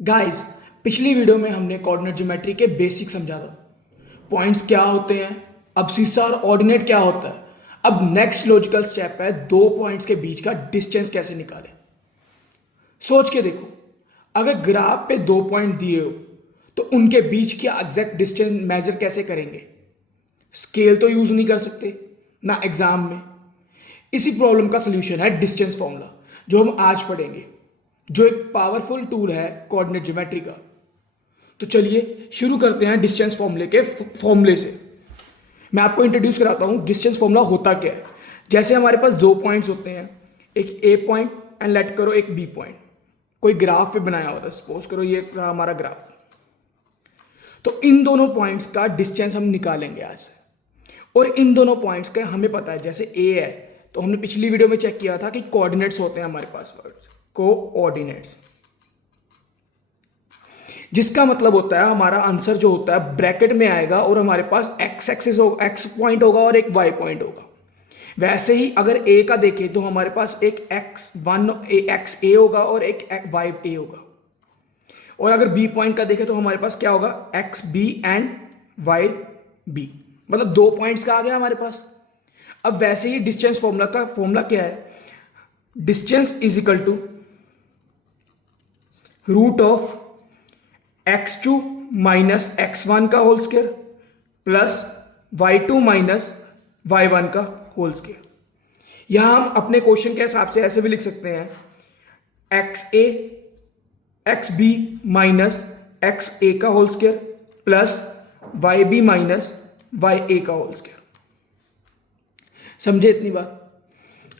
Guys, पिछली video में हमने कोऑर्डिनेट ज्योमेट्री के बेसिक समझा था। पॉइंट्स क्या होते हैं, अब्सिस्सा और ऑर्डिनेट क्या होता है। अब नेक्स्ट लॉजिकल स्टेप है दो पॉइंट्स के बीच का डिस्टेंस कैसे निकालें। सोच के देखो, अगर ग्राफ पे दो पॉइंट दिए हो तो उनके बीच की एग्जैक्ट डिस्टेंस मेजर कैसे करेंगे। स्केल तो यूज नहीं कर सकते ना एग्जाम में। इसी प्रॉब्लम का सोल्यूशन है डिस्टेंस फॉर्मूला, जो हम आज पढ़ेंगे, जो एक पावरफुल टूल है कोऑर्डिनेट ज्योमेट्री का। तो चलिए शुरू करते हैं डिस्टेंस फॉर्मूले के फॉर्मूले से। मैं आपको इंट्रोड्यूस कराता हूं डिस्टेंस फॉर्मूला होता क्या है। जैसे हमारे पास दो पॉइंट्स होते हैं, एक ए पॉइंट एंड लेट करो एक बी पॉइंट। कोई ग्राफ पे बनाया होता है, सपोज करो ये रहा हमारा ग्राफ। तो इन दोनों पॉइंट्स का डिस्टेंस हम निकालेंगे आज से। और इन दोनों पॉइंट्स का हमें पता है, जैसे ए है तो हमने पिछली वीडियो में चेक किया था कि कोऑर्डिनेट्स होते हैं हमारे पास, कोऑर्डिनेट्स, जिसका मतलब होता है हमारा आंसर जो होता है ब्रैकेट में आएगा और हमारे पास एक्स एक्सिस होगा, एक्स पॉइंट होगा और एक वाई पॉइंट होगा। वैसे ही अगर ए का देखें तो हमारे पास एक एक्स ए होगा और एक वाई ए होगा। और अगर बी पॉइंट का देखें तो हमारे पास क्या होगा, x b and y b, मतलब दो पॉइंट्स का आ गया हमारे पास। अब वैसे ही डिस्टेंस फॉर्मूला का फॉर्मूला क्या है, distance is equal to root of x2 minus x1 का whole square plus y2 minus y1 का होल स्क्वायर। यहां हम अपने क्वेश्चन के हिसाब से ऐसे भी लिख सकते हैं, x b minus x a का whole square plus y b minus y a का होल स्क्वायर। समझे इतनी बात।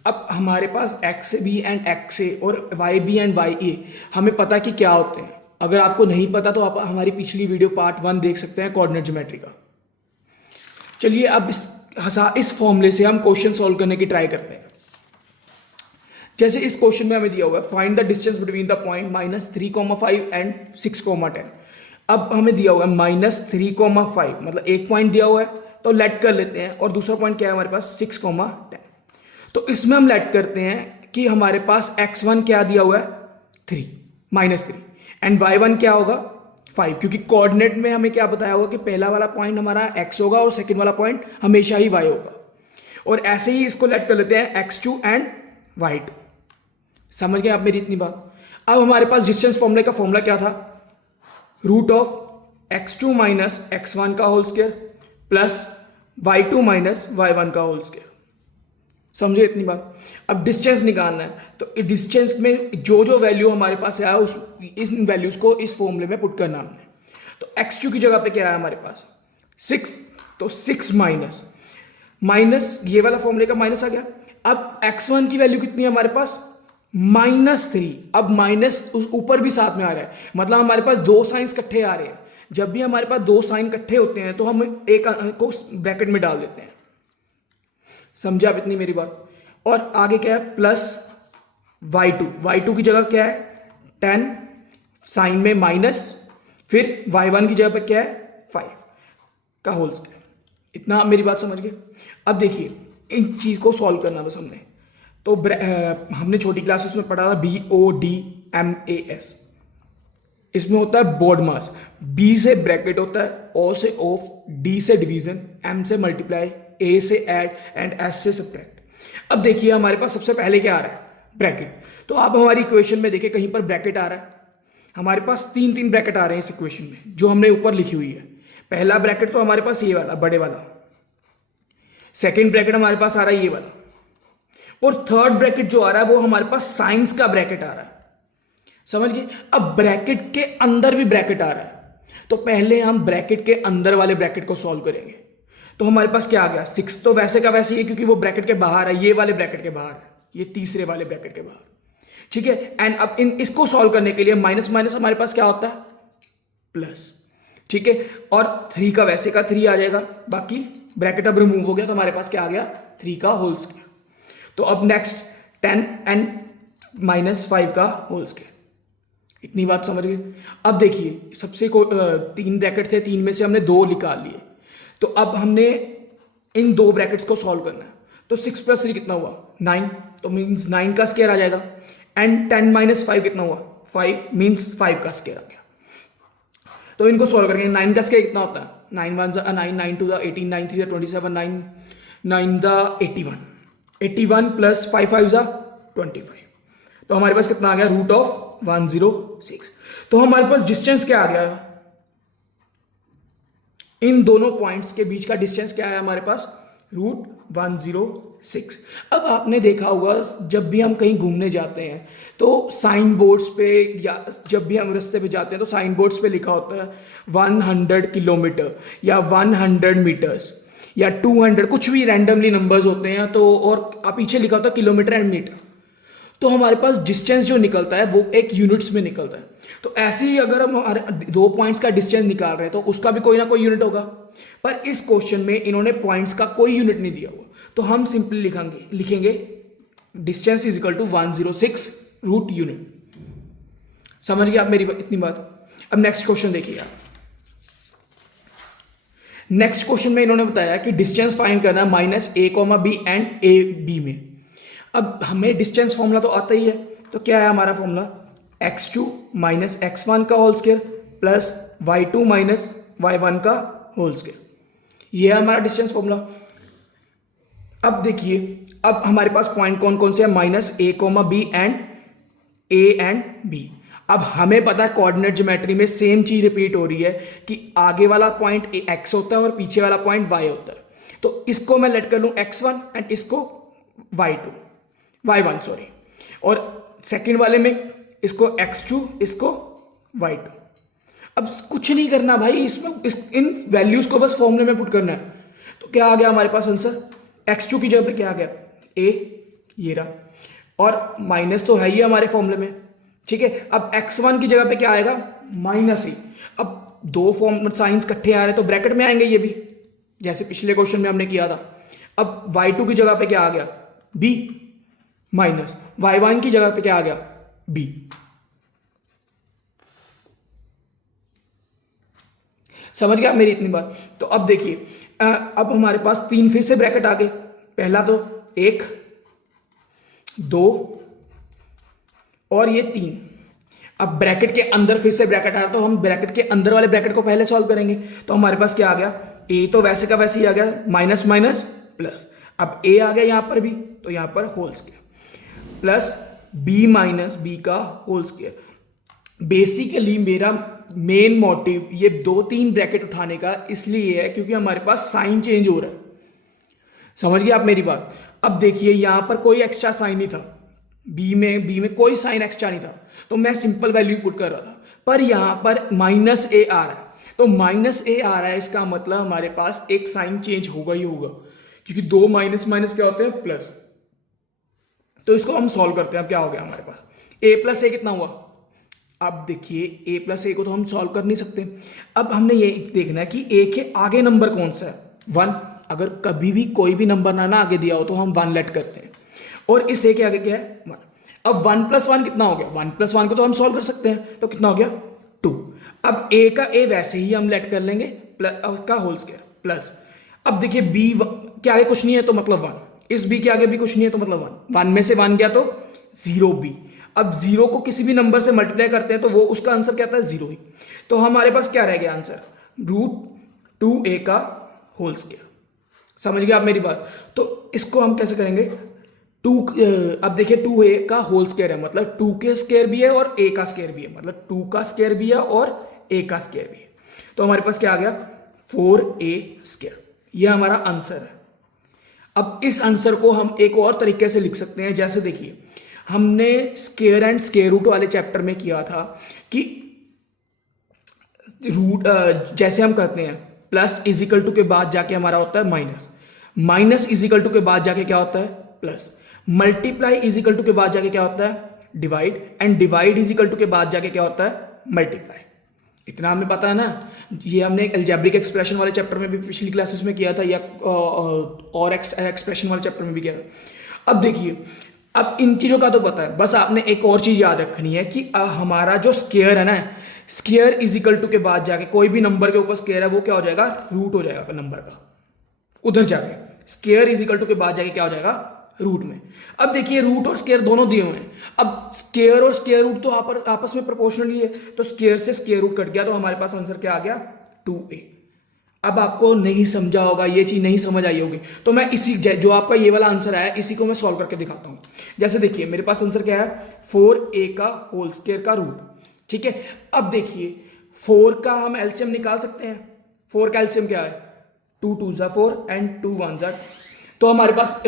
अब हमारे पास x b and x a और y b and y a हमें पता कि क्या होते हैं। अगर आपको नहीं पता तो आप हमारी पिछली वीडियो पार्ट 1 देख सकते हैं कोऑर्डिनेट ज्योमेट्री का। चलिए अब इस फॉर्मूले से हम क्वेश्चन सॉल्व करने की ट्राई करते हैं। जैसे इस क्वेश्चन में हमें दिया हुआ है find the distance between the point -3,5 and 6,10। अब हमें दिया हुआ है -3,5, मतलब एक पॉइंट दिया हुआ है तो लेट कर लेते हैं, और दूसरा पॉइंट क्या है हमारे पास 6,10। तो इसमें हम लेट करते हैं कि हमारे पास x1 क्या दिया हुआ है, 3 -3 एंड y1 क्या होगा 5, क्योंकि कोऑर्डिनेट में हमें क्या बताया होगा कि पहला वाला पॉइंट हमारा x होगा और सेकंड वाला पॉइंट हमेशा ही y होगा। और ऐसे ही इसको लेट कर लेते हैं x2 एंड y2। समझ गए आप मेरी इतनी बात। अब हमारे पास डिस्टेंस फॉर्मूले का फॉर्मूला क्या था, root of x2 minus x1 का whole square plus y2 minus y1 का होल स्क्वायर। समझे इतनी बात। अब डिस्टेंस निकालना है तो डिस्टेंस में जो जो वैल्यू हमारे पास आया उस इन वैल्यूज को इस फॉर्मूले में पुट करना हमने। तो x2 की जगह पे क्या आया हमारे पास 6, तो 6 माइनस माइनस ये वाला फॉर्मूले का माइनस आ गया। अब x1 की वैल्यू कितनी है हमारे पास -3। अब माइनस ऊपर भी साथ में आ रहा है, मतलब हमारे पास दो साइंस इकट्ठे आ रहे हैं। जब भी हमारे पास दो साइन इकट्ठे होते हैं तो हम एक को ब्रैकेट में डाल देते हैं। समझे आप इतनी मेरी बात। और आगे क्या है प्लस y2 की जगह क्या है 10, साइन में माइनस, फिर y1 की जगह पर क्या है 5 का होल स्क्वायर। इतना आप मेरी बात समझ गए। अब देखिए इन चीज को सॉल्व करना बस हमने। तो हमने छोटी क्लासेस में पढ़ा था BODMAS। इसमें होता है बोर्ड मास, B से ब्रैकेट होता है, O से ऑफ, D से डिवीजन, M से मल्टीप्लाई, A से ऐड एंड S से सब्ट्रैक्ट। अब देखिए हमारे पास सबसे पहले क्या आ रहा है, ब्रैकेट। तो आप हमारी इक्वेशन में देखिए कहीं पर ब्रैकेट आ रहा है। हमारे पास तीन ब्रैकेट आ रहे हैं इस इक्वेशन में जो हमने ऊपर लिखी हुई है। पहला ब्रैकेट तो हमारे पास ये वाला बड़े वाला, सेकेंड ब्रैकेट हमारे पास आ रहा है ये वाला, और थर्ड ब्रैकेट जो आ रहा है वो हमारे पास साइंस का ब्रैकेट आ रहा है। समझ गए। अब ब्रैकेट के अंदर भी ब्रैकेट आ रहा है, तो पहले हम ब्रैकेट के अंदर वाले ब्रैकेट को सॉल्व करेंगे। तो हमारे पास क्या आ गया 6, तो वैसे का वैसे ही है क्योंकि वो ब्रैकेट के बाहर है, ये वाले ब्रैकेट के बाहर है, ये तीसरे वाले ब्रैकेट के बाहर। ठीक है। एंड अब इसको सॉल्व करने के लिए माइनस माइनस हमारे पास क्या होता है प्लस। ठीक है। और 3 का वैसे का 3 आ जाएगा, बाकी ब्रैकेट अब रिमूव हो गया तो हमारे पास क्या आ गया 3 का होल स्क्वायर। तो अब नेक्स्ट 10 एंड -5 का होल स्क्वायर। इतनी बात समझ गए। अब देखिए सबसे तीन ब्रैकेट थे, तीन में से हमने दो निकाल लिए। तो अब हमने इन दो ब्रैकेट्स को सॉल्व करना है। तो 6 + 3 कितना हुआ 9, तो मीन्स 9 का स्क्वायर आ जाएगा। एंड 10 - 5 कितना हुआ 5 मीन्स 5 का स्केयर आ गया। तो इनको सॉल्व करेंगे। 9 का स्केयर कितना होता है? 9 1 9, 9 2 18, 9 3 27, 9 9 81, 81 प्लस 5 5 25। तो हमारे पास कितना आ गया? Root of 106। तो हमारे पास डिस्टेंस क्या आ गया? इन दोनों पॉइंट्स के बीच का डिस्टेंस क्या है हमारे पास? रूट 106। अब आपने देखा होगा जब भी हम कहीं घूमने जाते हैं तो साइन बोर्ड्स पे या जब भी हम रास्ते पे जाते हैं तो साइन बोर्ड्स पे लिखा होता है 100 किलोमीटर या 100 मीटर्स या 200, कुछ भी रैंडमली नंबर्स होते हैं। तो और पीछे लिखा होता है किलोमीटर एंड मीटर। तो हमारे पास डिस्टेंस जो निकलता है वो एक यूनिट्स में निकलता है। तो ऐसे ही अगर हम हमारे दो पॉइंट्स का डिस्टेंस निकाल रहे हैं तो उसका भी कोई ना कोई यूनिट होगा। पर इस क्वेश्चन में इन्होंने पॉइंट्स का कोई यूनिट नहीं दिया हुआ, तो हम सिंपली लिखेंगे distance is equal to 106 root unit. समझ गए आप मेरी इतनी बात? अब नेक्स्ट क्वेश्चन देखिए आप। नेक्स्ट क्वेश्चन में इन्होंने बताया कि डिस्टेंस फाइंड करना -a, b and a b में। अब हमें डिस्टेंस फॉर्मूला तो आता ही है, तो क्या है हमारा फॉर्मूला? x2 माइनस x1 का whole square plus y2 minus y1 का होल स्क्वायर। ये है हमारा डिस्टेंस फॉर्मूला। अब देखिए, अब हमारे पास पॉइंट कौन कौन से हैं? -a, b and a and b। अब हमें पता है कोऑर्डिनेट ज्योमेट्री में सेम चीज रिपीट हो रही है कि आगे वाला पॉइंट x होता है और पीछे वाला पॉइंट y होता है। तो इसको मैं लेट कर लूं x1 एंड इसको y1 सॉरी, और सेकंड वाले में इसको x2 इसको y2। अब कुछ नहीं करना भाई, इन वैल्यूज को बस फॉर्मूले में पुट करना है। तो क्या आ गया हमारे पास आंसर? x2 की जगह पे क्या आ गया? a, ये रहा, और माइनस तो है ही हमारे फॉर्मूले में, ठीक है। अब x1 की जगह पे क्या आएगा? -a। अब दो फॉर्म साइंस इकट्ठे आ रहे हैं तो ब्रैकेट में आएंगे ये भी, जैसे पिछले क्वेश्चन में हमने किया था। अब y2 की जगह पे क्या आ गया? b, माइनस y1 की जगह पे क्या आ गया? b। समझ गया मेरी इतनी बात? तो अब देखिए, अब हमारे पास तीन फिर से ब्रैकेट आ गए। पहला तो 1 2 और ये 3। अब ब्रैकेट के अंदर फिर से ब्रैकेट आ रहा, तो हम ब्रैकेट के अंदर वाले ब्रैकेट को पहले सॉल्व करेंगे। तो हमारे पास क्या आ गया? a तो वैसे का वैसे ही आ गया, माइनस माइनस प्लस। अब a आ गया यहां पर भी, तो यहां पर whole square plus b minus b का होल स्क्वायर। बेसिकली मेरा मेन मोटिव ये 2-3 ब्रैकेट उठाने का इसलिए है क्योंकि हमारे पास साइन चेंज हो रहा है। समझ गए आप मेरी बात? अब देखिए, यहां पर कोई एक्स्ट्रा साइन नहीं था, बी में कोई साइन एक्स्ट्रा नहीं था, तो मैं सिंपल वैल्यू पुट कर रहा था। पर यहां पर -a आ रहा है, तो -a आ रहा है, इसका मतलब हमारे पास एक साइन चेंज होगा ही होगा, क्योंकि दो माइनस माइनस क्या होते हैं? प्लस। तो इसको हम सॉल्व करते हैं। अब क्या हो गया हमारे पास? a प्लस a कितना हुआ? अब देखिए, a प्लस a को तो हम सॉल्व कर नहीं सकते। अब हमने ये देखना है कि a के आगे नंबर कौन सा है? 1। अगर कभी भी कोई भी नंबर ना आगे दिया हो तो हम 1 लेट करते हैं, और इस a के आगे क्या है? 1। अब 1 + 1 कितना हो गया? 1 + 1 को तो हम सॉल्व कर सकते हैं, तो कितना हो गया? 2। अब a का a वैसे ही हम लेट कर लेंगे, प्लस का होल स्क्वायर प्लस। अब देखिए, b के आगे कुछ नहीं है तो मतलब 1, इस b के आगे भी कुछ नहीं है तो मतलब 1, 1 में से 1 गया तो 0b। अब 0 को किसी भी नंबर से मल्टीप्लाई करते हैं तो वो उसका आंसर क्या आता है? 0 ही। तो हमारे पास क्या रह गया आंसर? √2a का होल स्क्वायर। समझ गए आप मेरी बात? तो इसको हम कैसे करेंगे? अब देखिए, 2a का होल स्क्वायर है, मतलब 2 के स्क्वायर भी है और a का स्क्वायर भी है, मतलब 2 का स्क्वायर भी है और a का स्क्वायर भी है। तो हमारे पास क्या आ गया? 4a²। यह हमारा आंसर है। अब इस आंसर को हम एक और तरीके से लिख सकते हैं। जैसे देखिए, हमने स्क्वायर एंड स्क्वायर रूट वाले चैप्टर में किया था कि रूट जैसे हम करते हैं, प्लस इज इक्वल टू के बाद जाके हमारा होता है minus, minus is equal to के बाद जाके क्या होता है? Plus, multiply is equal to के बाद जाके क्या होता है? Divide, and divide is equal to के बाद जाके क्या होता है? मल्टीप्लाई। इतना हमें पता है ना। ये हमने अलजेब्रिक एक्सप्रेशन वाले चैप्टर में भी पिछली क्लासेस में किया था, या और एक्सप्रेशन वाले चैप्टर में भी किया था। अब देखिए, अब इन चीज़ों का तो पता है, बस आपने एक और चीज़ याद रखनी है कि हमारा जो स्क्वायर है ना, स्क्वायर इज इक्वल टू के बाद जाके कोई भी नंबर के ऊपर स्क्वायर है वो क्या हो जाएगा? रूट हो जाएगा नंबर का। उधर जाके स्क्वायर इज इक्वल टू के बाद जाके क्या हो जाएगा? रूट में। अब देखिए रूट और स्क्वायर दोनों दिए हुए हैं, अब स्क्वायर और स्क्वायर रूट तो आपस में प्रोपोर्शनली है, तो स्क्वायर से स्क्वायर रूट कट गया, तो हमारे पास आंसर क्या आ गया 2a। अब आपको नहीं समझा होगा, ये चीज़ नहीं समझ आई होगी, तो मैं इसी जो आपका ये वाला आंसर आया इसी को मैं सॉल्व करके दिखाता हूँ। जैसे देखिए मेरे पास आंसर क्या है 4a का होल स्क्वायर का रूट, ठीक है। अब देखिए 4 का हम एलसीएम निकाल सकते हैं, 4 का एलसीएम क्या है 2 2 जा 4 एंड 2 1 जा, तो हमारे पास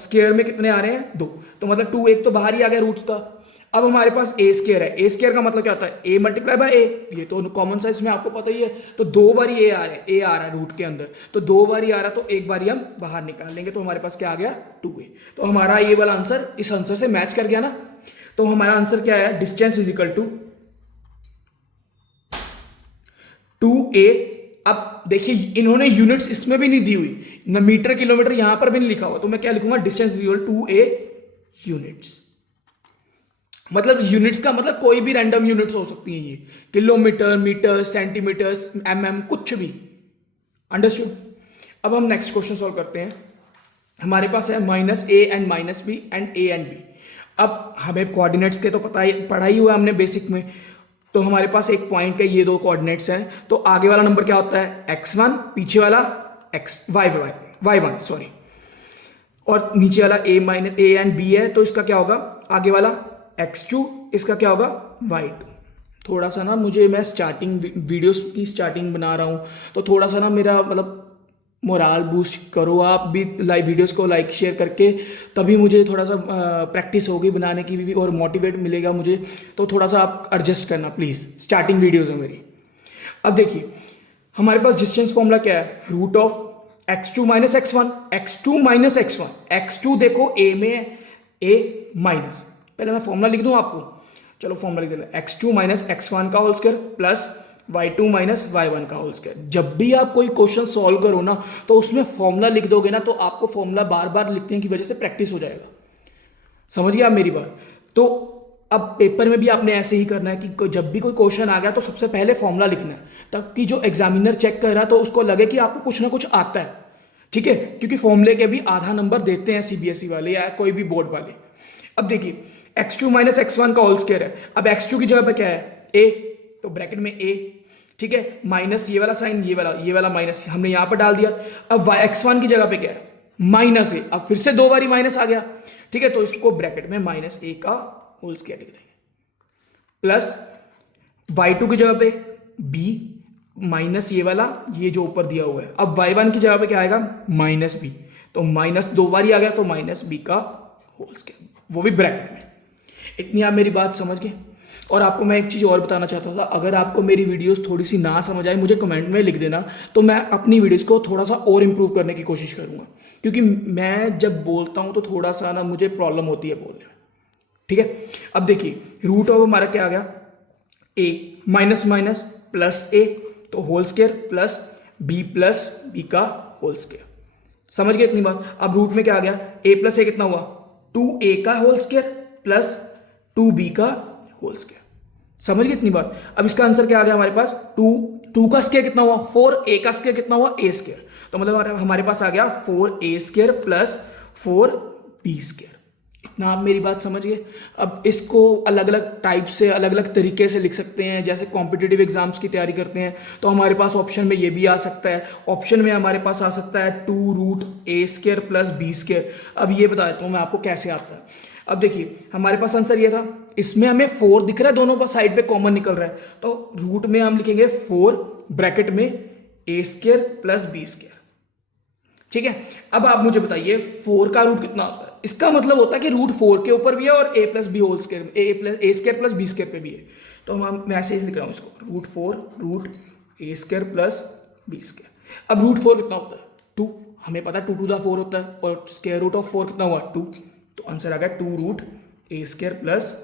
स्क्वायर में कितने आ रहे हैं 2, तो मतलब 2 एक तो बाहर ही आ गया रूट्स का। अब हमारे पास ए स्क्वायर है, ए स्क्वायर का मतलब क्या होता है ए मल्टीप्लाई बाय ए, ये तो कॉमन साइज में आपको पता ही है, तो 2 बार ए आ रहा है, ए आ रहा है रूट के अंदर, तो 2 बार आ रहा है, तो एक बार हम बाहर निकाल लेंगे, तो हमारे पास क्या आ गया 2a। तो हमारा ये वाला आंसर इस आंसर से मैच कर गया ना, तो हमारा आंसर क्या है distance is equal to 2a। अब देखिए इन्होंने यूनिट्स इसमें भी नहीं दी हुई, न मीटर किलोमीटर यहां पर भी नहीं लिखा हुआ, तो मैं क्या लिखूंगा distance equal to 2a units. मतलब यूनिट्स का मतलब कोई भी रैंडम यूनिट्स हो सकती हैं, ये किलोमीटर, मीटर, सेंटीमीटर्स, एमएम, कुछ भी। अंडरस्टूड। अब हम नेक्स्ट क्वेश्चन सॉल्व करते हैं। हमारे पास है -a and -b and a and b। अब हमें कोऑर्डिनेट्स के तो पढ़ा ही हुआ हमने बेसिक में, तो हमारे पास एक पॉइंट के ये दो कोऑर्डिनेट्स हैं, तो आगे वाला नंबर क्या होता है x1, पीछे वाला y1 सॉरी, और नीचे वाला a एंड b है, तो इसका क्या होगा आगे वाला x2, इसका क्या होगा y2। थोड़ा सा ना मुझे, मैं स्टार्टिंग वीडियोस की स्टार्टिंग बना रहा हूँ, तो थोड़ा सा ना मेरा मतलब मोराल बूस्ट करो आप भी, लाइव वीडियोस को लाइक शेयर करके, तभी मुझे थोड़ा सा प्रैक्टिस होगी बनाने की भी और मोटिवेट मिलेगा मुझे, तो थोड़ा सा आप एडजस्ट करना प्लीज़, स्टार्टिंग वीडियोस है मेरी। अब देखिए हमारे पास डिस्टेंस फॉर्मूला क्या है, root of x2 minus x1, x2 minus x1, x2 देखो a में है, a माइनस, पहले मैं फॉर्मूला लिख दूं आपको, चलो फॉर्मूला लिख देना, x2 माइनस x1 का whole square plus y2 minus y1 का होल स्क्वायर। जब भी आप कोई क्वेश्चन सॉल्व करो ना, तो उसमें फॉर्मूला लिख दोगे ना, तो आपको फॉर्मूला बार बार लिखने की वजह से प्रैक्टिस हो जाएगा। समझ गए आप मेरी बात। तो अब पेपर में भी आपने ऐसे ही करना है कि जब भी कोई क्वेश्चन आ गया तो सबसे पहले फॉर्मूला लिखना है, ताकि जो एग्जामिनर चेक कर रहा है तो उसको लगे कि आपको कुछ ना कुछ आता है, ठीक है, क्योंकि फॉर्मूले के भी आधा नंबर देते हैं सीबीएसई वाले या कोई भी बोर्ड वाले। अब देखिए x2 माइनस x1 का होल स्क्वायर है, अब x2 की जगह पे क्या है a, तो ब्रैकेट में a, ठीक है, माइनस ये वाला साइन, ये वाला माइनस हमने यहां पर डाल दिया। अब x1 की जगह पे क्या है माइनस a, अब फिर से 2 बारी माइनस आ गया, ठीक है, तो इसको ब्रैकेट में -a का होल स्क्वायर लिख देंगे, प्लस y2 की जगह पे b माइनस ये वाला, ये जो ऊपर दिया हुआ है। अब y1 की जगह पे क्या आएगा -b, तो माइनस 2 बारी आ गया, तो -b का होल स्क्वायर, वो भी ब्रैकेट में। इतनी आप मेरी बात समझ गए। और आपको मैं एक चीज़ और बताना चाहता था, अगर आपको मेरी वीडियोस थोड़ी सी ना समझ आए मुझे कमेंट में लिख देना, तो मैं अपनी वीडियोस को थोड़ा सा और इम्प्रूव करने की कोशिश करूँगा, क्योंकि मैं जब बोलता हूँ तो थोड़ा सा ना मुझे प्रॉब्लम होती है बोलने में, ठीक है। अब देखिए रूट ऑफ हमारा क्या आ गया a minus minus plus a, तो होल स्क्वायर प्लस b का होल स्क्वायर। समझ गए इतनी बात। अब रूट में क्या आ गया a प्लस a कितना हुआ 2a का होल स्क्वायर प्लस 2b का होल स्क्वायर। समझ गए इतनी बात। अब इसका आंसर क्या आ गया हमारे पास 2 का स्क्वायर कितना हुआ 4, a का स्क्वायर कितना हुआ a स्क्वायर, तो मतलब हमारे पास आ गया 4a square plus 4b square. इतना आप मेरी बात समझ गए। अब इसको अलग अलग टाइप से अलग अलग तरीके से लिख सकते हैं, जैसे कॉम्पिटिटिव एग्जाम्स की तैयारी करते हैं तो हमारे पास ऑप्शन में ये भी आ सकता है, ऑप्शन में हमारे पास आ सकता है 2 root a square plus b square. अब ये बता देता हूँ मैं आपको कैसे आता है। अब देखिए हमारे पास आंसर ये था, इसमें हमें 4 दिख रहा है, दोनों पर साइड पे कॉमन निकल रहा है, तो रूट में हम लिखेंगे 4 ब्रैकेट में a square plus b square, ठीक है। अब आप मुझे बताइए 4 का रूट कितना होता है। इसका मतलब होता है कि रूट 4 के ऊपर भी है और a plus b whole square, a square plus b square पे भी है, तो मैं ऐसे ही लिख रहा हूँ इसको, root 4 root a square plus b square. अब रूट 4 कितना होता है 2, हमें पता है 2 टू द 4 होता है, और स्क्वायर रूट ऑफ 4 कितना हुआ 2, तो आंसर आ गया 2 root a square plus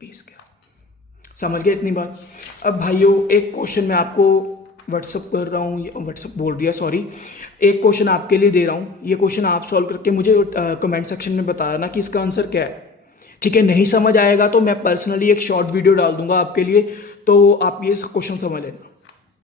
b square. समझ गए इतनी बात। अब भाइयों एक क्वेश्चन मैं आपको व्हाट्सअप कर रहा हूँ, व्हाट्सअप बोल दिया सॉरी, एक क्वेश्चन आपके लिए दे रहा हूँ, ये क्वेश्चन आप सॉल्व करके मुझे कमेंट सेक्शन में बताना कि इसका आंसर क्या है, ठीक है। नहीं समझ आएगा तो मैं पर्सनली एक शॉर्ट वीडियो डाल दूंगा आपके लिए, तो आप ये क्वेश्चन समझ लेना।